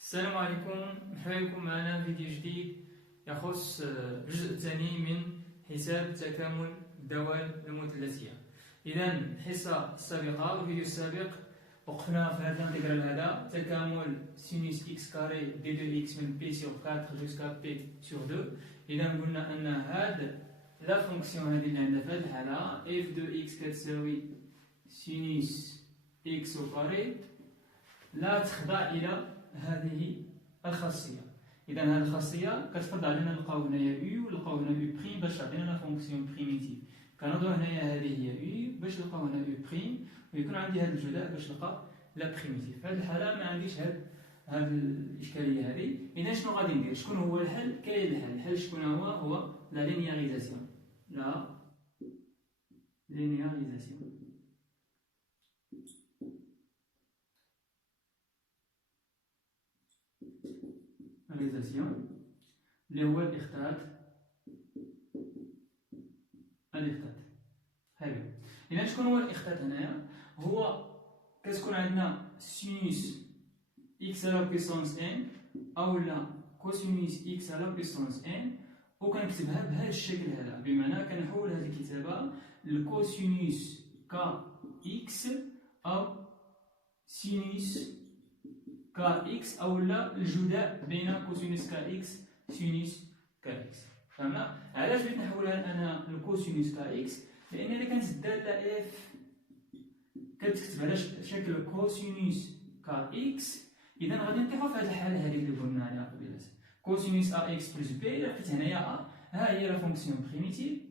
السلام عليكم، مرحبا بكم معنا فيديو جديد يخص الجزء الثاني من حساب تكامل الدوال المثلثية. إذا الحصة السابقة والفيديو السابق وقفنا في هذا الانتجرال هذا تكامل سينوس إكس كاري دي دو إكس من بي سور 4 جوسكا بي سور 2. إذا قلنا أن هاد لا فونكسيون هذه اللي عندنا في هذه الحالة اف دو إكس كتساوي سينوس إكس أو كاري لا تخضع إلى هذه الخاصية. إذا هذه الخاصية كتفرض علينا نلقاو هنايا يو ونلقاو هنا يو بريم باش تعطينا لا فونكسيون بريميتيف. كنوضعو هنايا هذه هي يو باش نلقاو هنا يو بريم ويكون عندي هذا الجداء باش نلقى لا بريميتيف. في هذه الحالة ما عنديش هاد الإشكالية هذه. إذا شنو غادي ندير؟ شكون هو الحل؟ كاين الحل. الحل شكون هو لا لينياريزاسيون. لا لينياريزاسيون اللي هو الإخطاط. حلو. إذا شكون هو الإخطاط هنايا؟ هو كتكون عندنا سينوس إكس على بويسونس إن أولا كوسينوس إكس على بويسونس إن، وكنكتبها بهذا الشكل هذا، بمعنى كنحول هذه الكتابة لكوسينوس كا إكس أو سينوس كا إكس أولا الجداء بين كوسينوس كا إكس سينوس كا إكس. فهمنا؟ علاش بغيت نحولها أنا لكوسينوس كا إكس؟ لأن إلا كانت الدالة إف كتكتب على شكل كوسينوس كا إكس، إذا غادي نطيحو في هاد الحالة هادي اللي قلنا عليها قبيلات. كوسينوس أ إكس بلس بي، إلا لقيت هنايا أ ها هي لا فونكسيون بريميتيف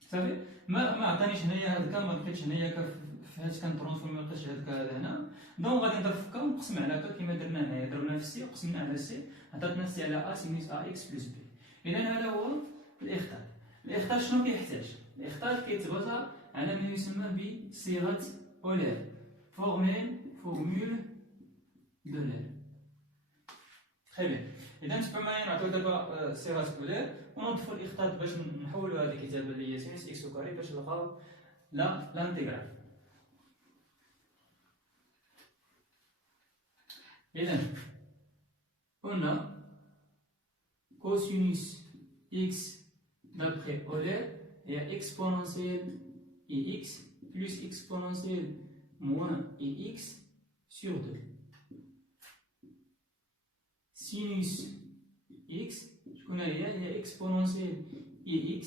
صافي. ما عطانيش هنايا هاد كا، ما لقيتش هنايا كا في هاد كنترونسفورمي، ما لقيتش هاد كا هذا هنا، دونك غادي نضرب في كا ونقسم على كا كيما درنا هنايا. ضربنا في سي وقسمنا على سي، عطاتنا سي على أ سينوس أ إكس بلس بي. إذا هذا هو الإخطاط. الإخطاط شنو كيحتاج؟ الإخطاط كيتبازا على ما يسمى بصيغة أولير، فورمول دو لير. تري بيان. إذا تبعوا معايا نعطيو دابا صيغة أولير ونضيفو الإخطاط باش نحولو هذه الكتابة اللي هي سينوس إكس أو كاري باش نلقاو لانتيغرال. إذا قلنا كوسينوس إكس d'après Euler est exponentielle ix plus exponentielle moins ix sur 2. Sinus x, شكون هي exponentielle ix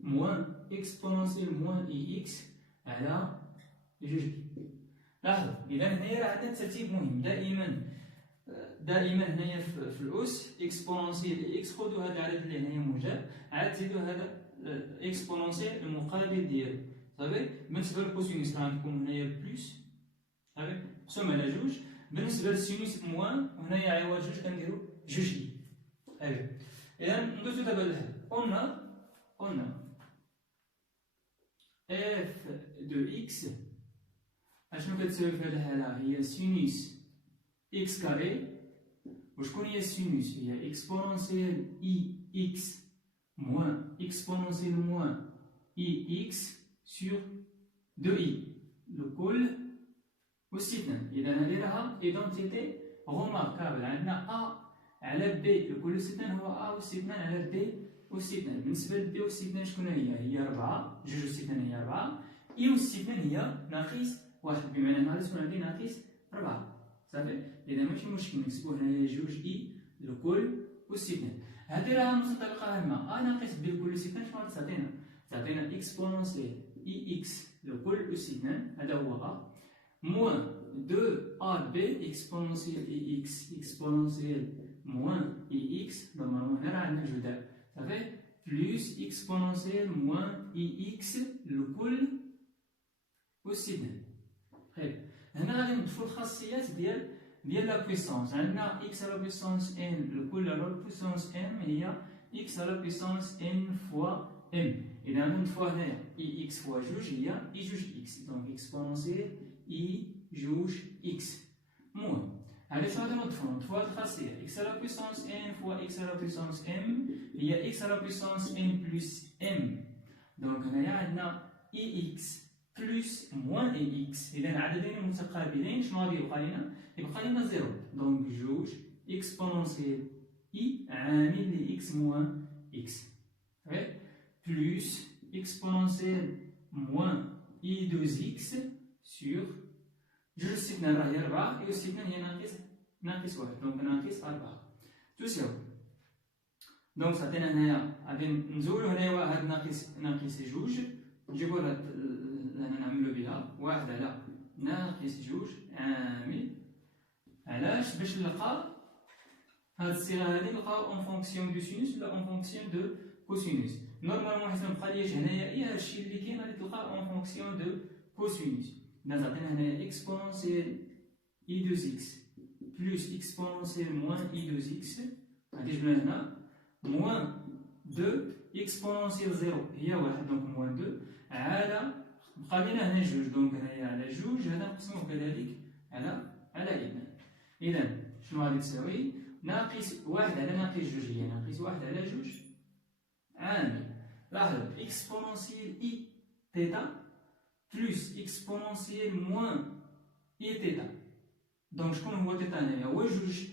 moins exponentielle moins ix على جوج بي. لاحظوا إذا هنايا راه عندنا ترتيب مهم. دائما هنايا في الأس اكسبونونسيال اكس، خذوا هذا العدد اللي هنايا موجب، عاد زيدوا هذا اكسبونونسيال المقابل ديالو صافي. بالنسبه للكوسينوس راه غتكون هنايا بلس صافي مقسوم على جوج. بالنسبه للسينوس موان، وهنايا عوض جوج كنديرو جوج اي. صافي. اذا ندوزو دابا للحل. قلنا اف دو اكس اشنو كتساوي في هذه الحاله؟ هي سينوس اكس كاري. وشكون هي السينوس؟ هي اكسبونونسيال اي اكس موان اكسبونونسيال موان اي اكس سور دو اي الكل واستثناء. اذا هذه راها ايدونتيتي غوماركابل. عندنا ا على بي الكل واستثناء هو ا واستثناء على بي واستثناء. بالنسبه لبي واستثناء شكون هي 4، جوج واستثناء هي 4، اي واستثناء هي ناقص 1، بمعنى انها غادي تكون عندي ناقص 4 صافي. إذا ماشي مشكل نكتبو هنايا جوج إي الكل واستثناء. هادي راها متطابقة مع أ ناقص بي الكل واستثناء. شنو غادي تعطينا؟ تعطينا إكسبونونسيال إي إكس الكل واستثناء، هذا هو أ، موان 2 أ بي إكسبونونسيال إي إكس إكسبونونسيال موان إي إكس، نورمالمون هنا راه عندنا الجداء صافي، بلس إكسبونونسيال موان إي إكس الكل واستثناء. طيب هنا غادي نضيفو الخاصيات ديال لا بويسونس. عندنا اكس على بويسونس ان الكل على بويسونس ام هي اكس على بويسونس ان فوا ام. اذا نضيفوها هنايا اي اكس فوا جوج هي اي جوج اكس، دونك اكسبونونسيال اي جوج اكس. المهم هذا شنو غادي نضيفو هاد الخاصيه اكس على بويسونس ان فوا اكس على بويسونس ام هي اكس على بويسونس ان بلس ام. دونك هنايا عندنا اي اكس بلس موان اي اكس. اذا عددين متقابلين شنو غادي يبقى لنا؟ يبقى لنا زيرو، دونك جوج اكسبونونسيال اي عامل ل اكس موان اكس بلس اكسبونونسيال موان اي دوز اكس سور جوج السكنان راه هي 4 و السكنان هي ناقص 1 دونك ناقص 4 تساوي دونك تعطينا هنايا غادي نزولو هنايا واحد ناقص جوج نجيبو هنا نعملو بها واحد على ناقص جوج عامل علاش باش نلقى هاد الصيغه هادي نلقاو اون فونكسيون دو سينوس ولا اون فونكسيون دو كوسينوس نورمالمون حيت مبقالياش هنايا اي هادشي اللي كاين غادي تلقاه اون فونكسيون دو كوسينوس اذا تعطينا هنايا اكسبونونسيال اي دوز اكس بلس اكسبونونسيال موان اي دوز اكس غادي يجبنا هنا موان 2 اكسبونونسيال 0 هي واحد دونك موان 2 على بقى لينا هنا جوج دونك هنايا على جوج هذا نقسموه كذلك على اذا شنو غادي تساوي ناقص واحد على ناقص جوج هي ناقص واحد على جوج عامل لاحظوا اكسبونونسيال اي تيتا بلس اكسبونونسيال موان اي تيتا دونك شكون هو تيتا هنايا هو جوج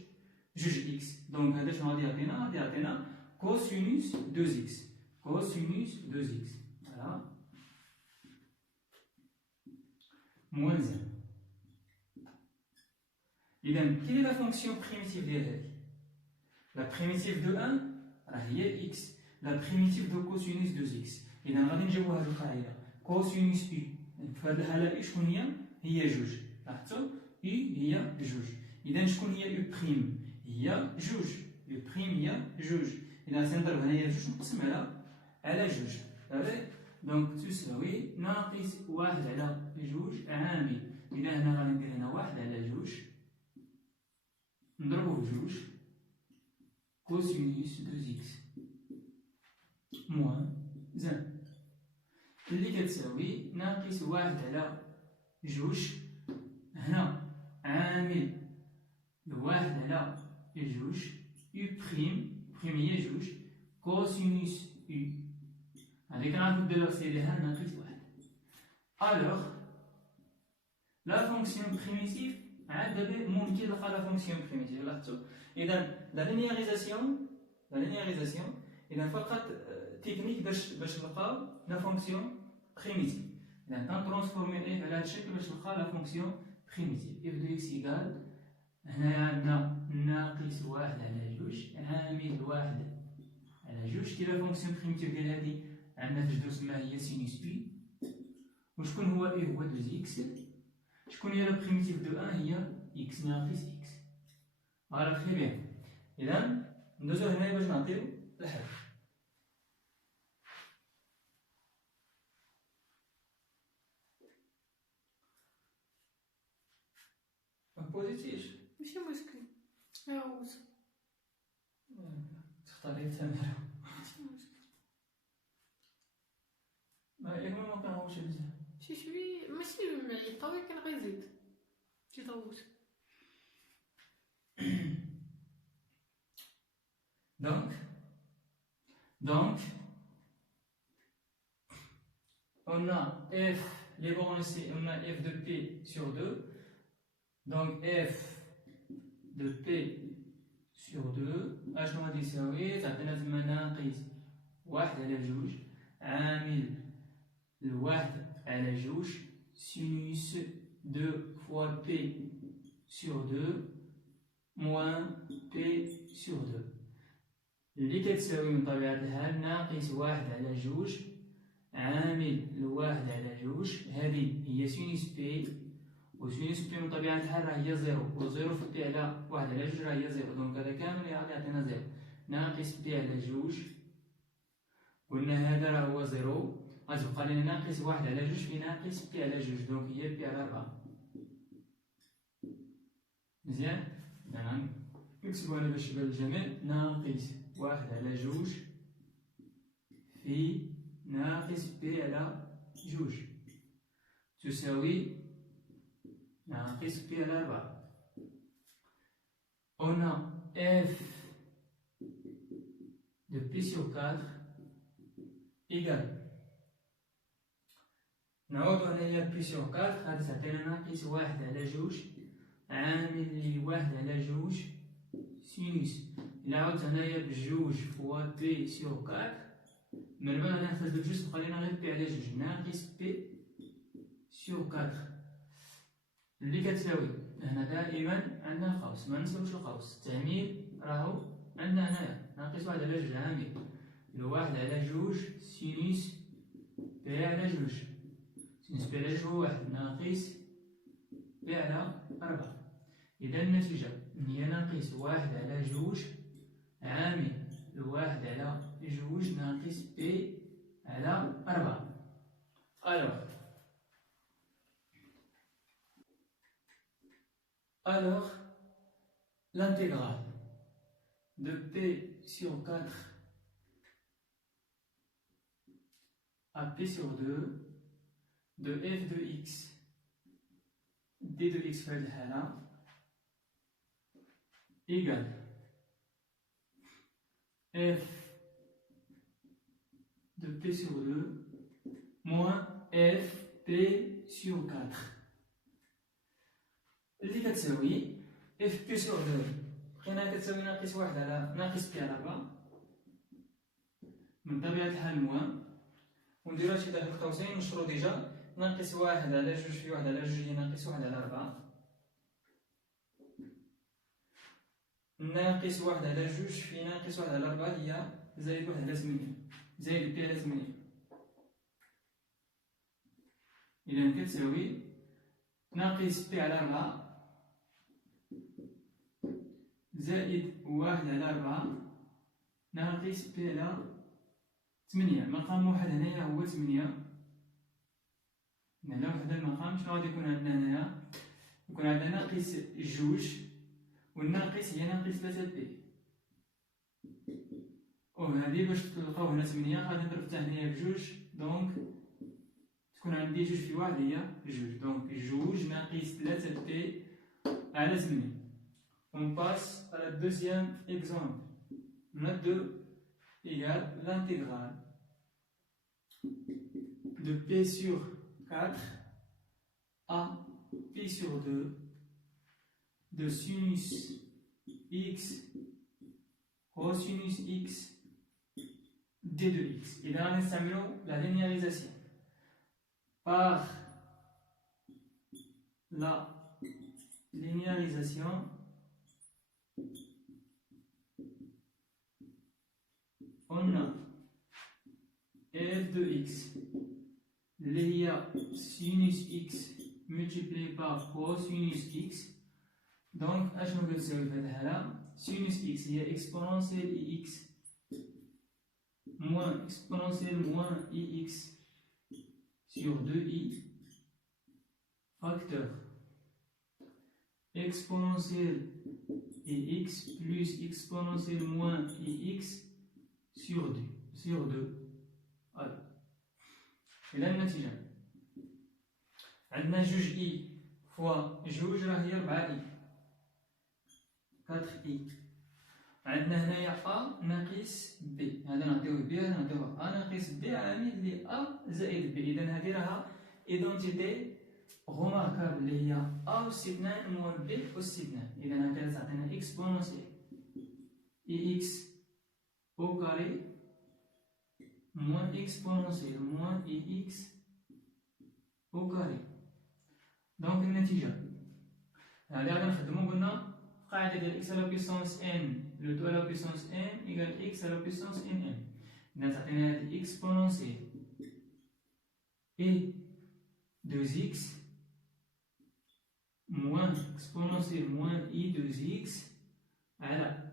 اكس دونك هذا شنو غادي يعطينا غادي يعطينا كوسينوس 2 اكس كوسينوس 2 اكس فوالا موان زيرو إذا كاين لا فونكسيون بريميتيف ديال هادي لا بريميتيف دو 1 راه هي اكس لا بريميتيف دو كوسينوس 2 اكس إذا غادي نجيبو هاد القاعدة كوسينوس بي في هاد الحالة اي شكون هي جوج لاحظتو اي هي جوج إذا شكون هي يو بريم هي جوج يو بريم هي جوج إذا سنضرب هنايا جوج نقسم على جوج صافي دونك تساوي ناقص واحد على جوج عامل إذا هنا غادي ندير هنا واحد على جوج نضربو في جوج كوسينوس 2 اكس موان زين اللي كتساوي ناقص واحد على جوج هنا عامل واحد على جوج يو بريم هي جوج كوسينوس يو هادي كنعرفو نديرو سيريها ناقص واحد الوغ لا فونكسيون بريميتيف عاد دابا ممكن نلقى لا فونكسيون بريميتيف لاحظتو اذا لا لينياريزاسيون اذا فقط تكنيك باش نلقاو لا فونكسيون بريميتيف اذا كنترونسفورمي اف على هاد الشكل باش نلقى لا فونكسيون بريميتيف اف دو اكس ايكال هنايا عندنا ناقص واحد على جوج عامل واحد على جوج كي لا فونكسيون بريميتيف ديال هادي عندنا في جدول سماها هي سينوس بي وشكون هو اي هو 2 اكس شكون هي لا بريميتيف دو 1 هي اكس ناقص اكس فوالا تري بيان اذا ندوزو هنايا باش نعطيو الحل مبوزيتيش ماشي مشكل عاوز تختاري التمرة ماشي مشكل ياك ما كنعرفوش بزاف شي شويه ماشي معيقه ولكن غيزيد شي طوش donc on a f les bornes ici on a f de p sur 2 donc f de p sur 2 اشنو غادي يساوي تعطينا تما ناقص واحد على جوج عامل الواحد على جوج سينوس 2 fois p sur 2 moins p sur 2 اللي كتساوي من طبيعة الحال ناقص واحد على جوج عامل الواحد على جوج هذه هي سينوس بي وسينوس بي من طبيعة الحال راه هي زيرو وزيرو في بي على واحد على جوج راه هي زيرو دونك هذا كامل غادي يعطينا زيرو ناقص بي على جوج قلنا هذا راه هو زيرو غتبقى لنا ناقص واحد على جوج في ناقص بي على جوج دونك هي بي على 4 مزيان نعم نكتبو هنا باش يبان للجميع ناقص واحد على جوج في ناقص بي على جوج تساوي ناقص بي على 4 on a f de p sur 4 égale نعود هنايا بي سور 4 غادي تعطينا ناقص واحد على جوج عامل لي واحد على جوج سينوس. إلا عاودت هنايا بجوج فوا بي سيغ كاتر، من بعد غادي نخرج بجوج تبقى لينا غير بي على جوج ناقص بي سيغ كاتر اللي كتساوي هنا دائما عندنا قوس، مننساوش القوس، التعميل راهو عندنا هنايا ناقص واحد على جوج عامل الواحد على جوج سينوس بي على جوج، سينوس بي على جوج هو واحد ناقص بي على ربعة. إذا النتيجة هي ناقص واحد على جوج عامل الواحد على جوج ناقص بي على ربعة. Alors, l'intégrale de P sur 4 à P sur 2 de f de x d de x في الحالة égale f de P sur 2 moins f P sur 4 اللي كتساوي اف بي سور دو بقينا كتساوي ناقص واحد على ناقص بي على 4 من طبيعة الحال موان، ونديرو هادشي داخل قوسين ونشرو ديجا ناقص واحد على جوج في واحد على جوج هي ناقص واحد على 4 ناقص واحد على جوج في ناقص واحد على 4 هي زايد واحد على 8 زايد بي على 8. إذا كتساوي ناقص بي على 4 زائد واحد على 4 ناقص بي على 8. مقام واحد هنايا هو 8. على واحد المقام شنو غادي يكون عندنا هنايا؟ يكون عندنا ناقص جوج والناقص هي ناقص 3 بي، وهادي باش تلقاو هنا 8 غادي نضرب حتى هنايا بجوج، دونك تكون عندي جوج في واحد هي جوج، دونك جوج ناقص 3 بي على 8. On passe à la deuxième exemple. Note 2 égale l'intégrale de P sur 4 à P sur 2 de sinus x cosinus x d de x. Et là, nous avons la linéarisation par la linéarisation on a f de x lié à sinus x multiplié par cosinus x. Donc, اشنو كتساوي في هاد الحالة؟ sinus x هي exponentielle ix moins exponentielle moins ix sur 2i facteur exponentielle ix plus exponentielle moins ix sur 2. Voilà. إذا النتيجة عندنا جوج إي فوا جوج راه هي 4 إي 4 إي. عندنا هنايا أ ناقص بي، هذا نعطيوه بي هذا نعطيوه أ ناقص بي عامل ل أ زائد بي. إذا هذه راها إيدونتيتي غوماركابل اللي هي أ أس 2 موان بي أس 2. إذا هكذا تعطينا إكسبونونسيال إي إكس au carré moins exponentielle moins ix au carré. Donc النتيجة هذه غادي نخدمو قلنا قاعدة ديال x à la puissance n le 2 à la puissance n égale x à la puissance nn. إذا تعطينا هذه exponentielle et 2x moins exponentielle moins i 2x على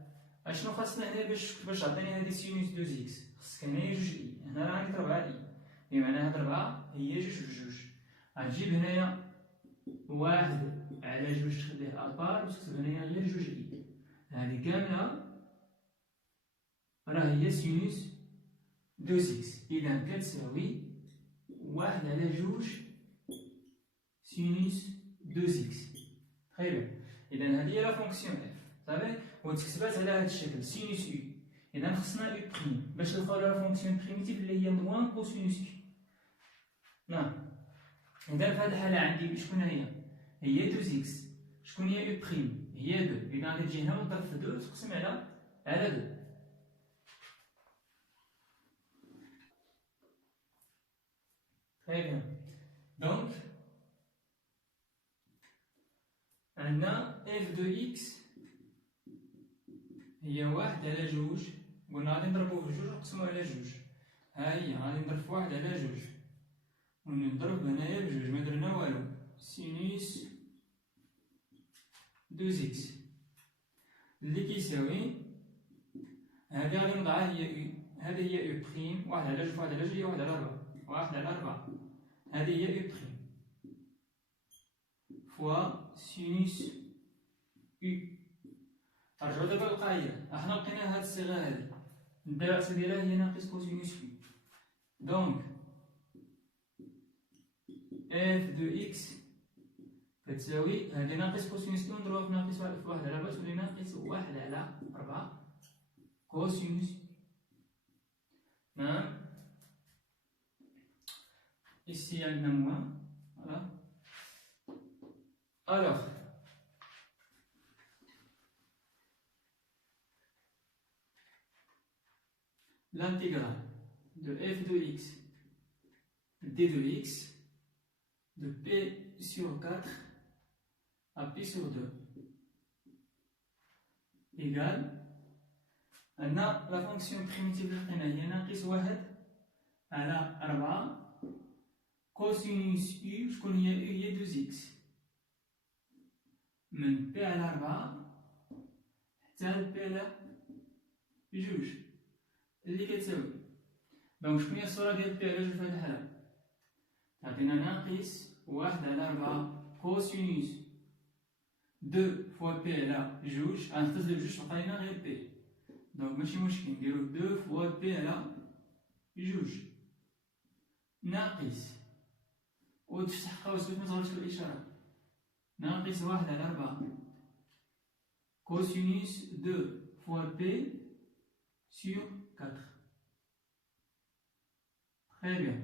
اشنو خاصنا هنا باش تعطيني هذه سينوس 2 اكس؟ خصك هنايا جوج اي، هنا راه عندك 4 اي، بمعنى هاد 4 هي جوج في جوج. غتجيب هنايا واحد على جوج تخليه ابار باش تكتب هنايا غير جوج اي. هذه كاملة راه هي سينوس 2 اكس. إذا كتساوي واحد على جوج سينوس 2 اكس. تخي بيان. إذا هذه هي لا فونكسيون اف صافي، وتكتبات على هذا الشكل سينوس يو. إذا خصنا يو بريم باش نلقاو لا فونكسيون بريميتيف اللي هي موان كوسينوس يو. نعم. إذا في هذه الحالة عندي شكون هي؟ هي 2 اكس. شكون هي يو بريم؟ هي 2. إذا كتجي هنا وتضرب في 2 تقسم على 2. Très bien. Donc, عندنا f de x هي 1 على 2. قلنا غادي نضربو في 2 ونقسمو على 2. ها هي غادي نضرب في 1 على 2 ونضرب هنايا ب 2. ما درنا والو. سينوس 2x اللي كيساوي هادي غادي نوضعها هي u. هادي هي u بريم. 1 على 2 1 على 2 هي 1 على 4. 1 على 4 هادي هي u بريم فوا سينوس u. نرجعو دابا للقاعدة. حنا لقينا هاد الصيغة هادي الدراسة ديالها هي ناقص كوسينوس u. دونك f de x كتساوي هادي ناقص كوسينوس u نضربها في ناقص 1 في 1 على 4 تولي ناقص 1 على 4 كوسينوس. تمام. ici عندنا moins. Voilà. Alors l'intégrale de f de x d de x de p sur 4 à p sur 2 égale la fonction primitive اللي لقينا هي ناقص 1 على 4 كوسينوس u. شكون هي u؟ هي 2x من p على 4 حتى ل p على 2 اللي كتساوي. دونك شكون هي الصورة ديال p على 2 في هاد الحالة؟ تعطينا ناقص 1 على 4 كوسينوس 2 فوا p على 2. غنختزلو بجوج تبقى لينا غير p. دونك ماشي مشكل نديرو 2 فوا p على 2 ناقص وتفتح قوس باش متغلطش في الإشارة ناقص 1 على 4 كوسينوس 2 فوا p sur 4. Très bien.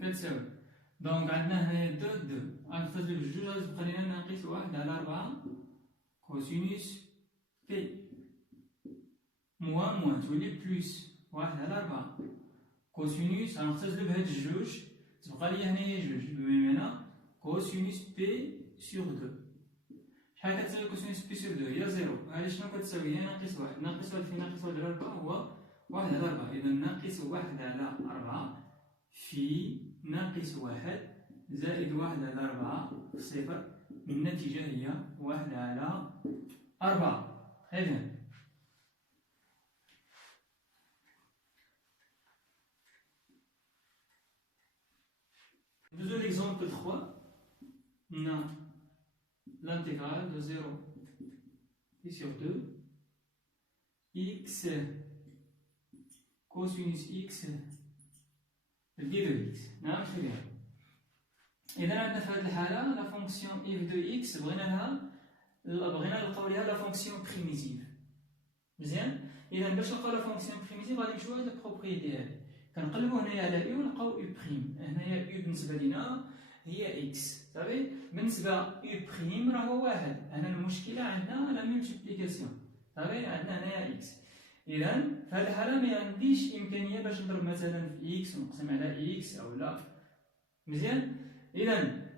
كتساوي دونك عندنا هنايا 2 غنختزلو بجوج غادي تبقى لينا ناقص 1 على 4 كوسينوس p موان تولي بلوس 1 على 4 كوسينوس غنختزلو بهاد الجوج تبقى ليا هنايا جوج بمعنى كوسينوس p sur 2. شحال كتساوي كوسينوس بي سور 2؟ هي 0. هادي شنو كتساوي؟ هي ناقص 1. ناقص 1 في ناقص 1 على 4 هو 1 على 4. إذا ناقص 1 على 4 في ناقص 1 زائد 1 على 4 صفر. النتيجة هي 1 على 4. Très bien. Faisons l'exemple 3. On a l'intégrale de 0 pi sur 2 x cosinus x d de x. نعم très bien. إذا عندنا في هذه الحالة لا فونكسيون f de x بغينا نلقاو ليها لا فونكسيون بريميتيف. مزيان. إذا باش نلقاو لا فونكسيون بريميتيف غادي نمشيو لهاد البروبريتي هادي كنقلبو هنايا على u ونلقاو u بريم. هنايا u بالنسبة لينا هي x صافي. بالنسبة u بريم راه هو 1. هنا المشكلة عندنا لا مولتيبليكاسيون صافي. عندنا هنايا x. إذا في هذه الحالة ما عنديش إمكانية باش نضرب مثلا في x ونقسم على x أو لا. مزيان. إذا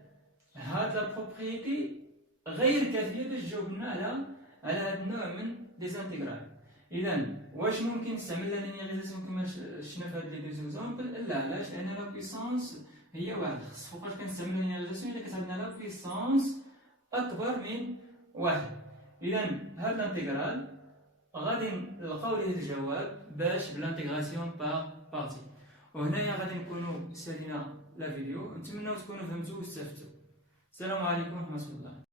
هاد لا بروبريتي غير كافية باش تجاوبنا على هاد النوع من ديزانتيغرال. إذا واش ممكن نستعمل لا لينيغيزاسيون كما شفنا في هاد لي دو زومبل؟ لا، علاش؟ لأن لا بويسونس هي واحد. فوقاش كنستعمل لا لينيغيزاسيون إلا كتعطينا لا بويسونس أكبر من واحد. إذا هاد لانتيغرال غادي نلقاو ليه الجواب باش بلانتيغراسيون باغ بارتي. وهنايا غادي نكونو سالينا لا فيديو. نتمنوا تكونوا فهمتوا واستفدتوا. السلام عليكم ورحمة الله.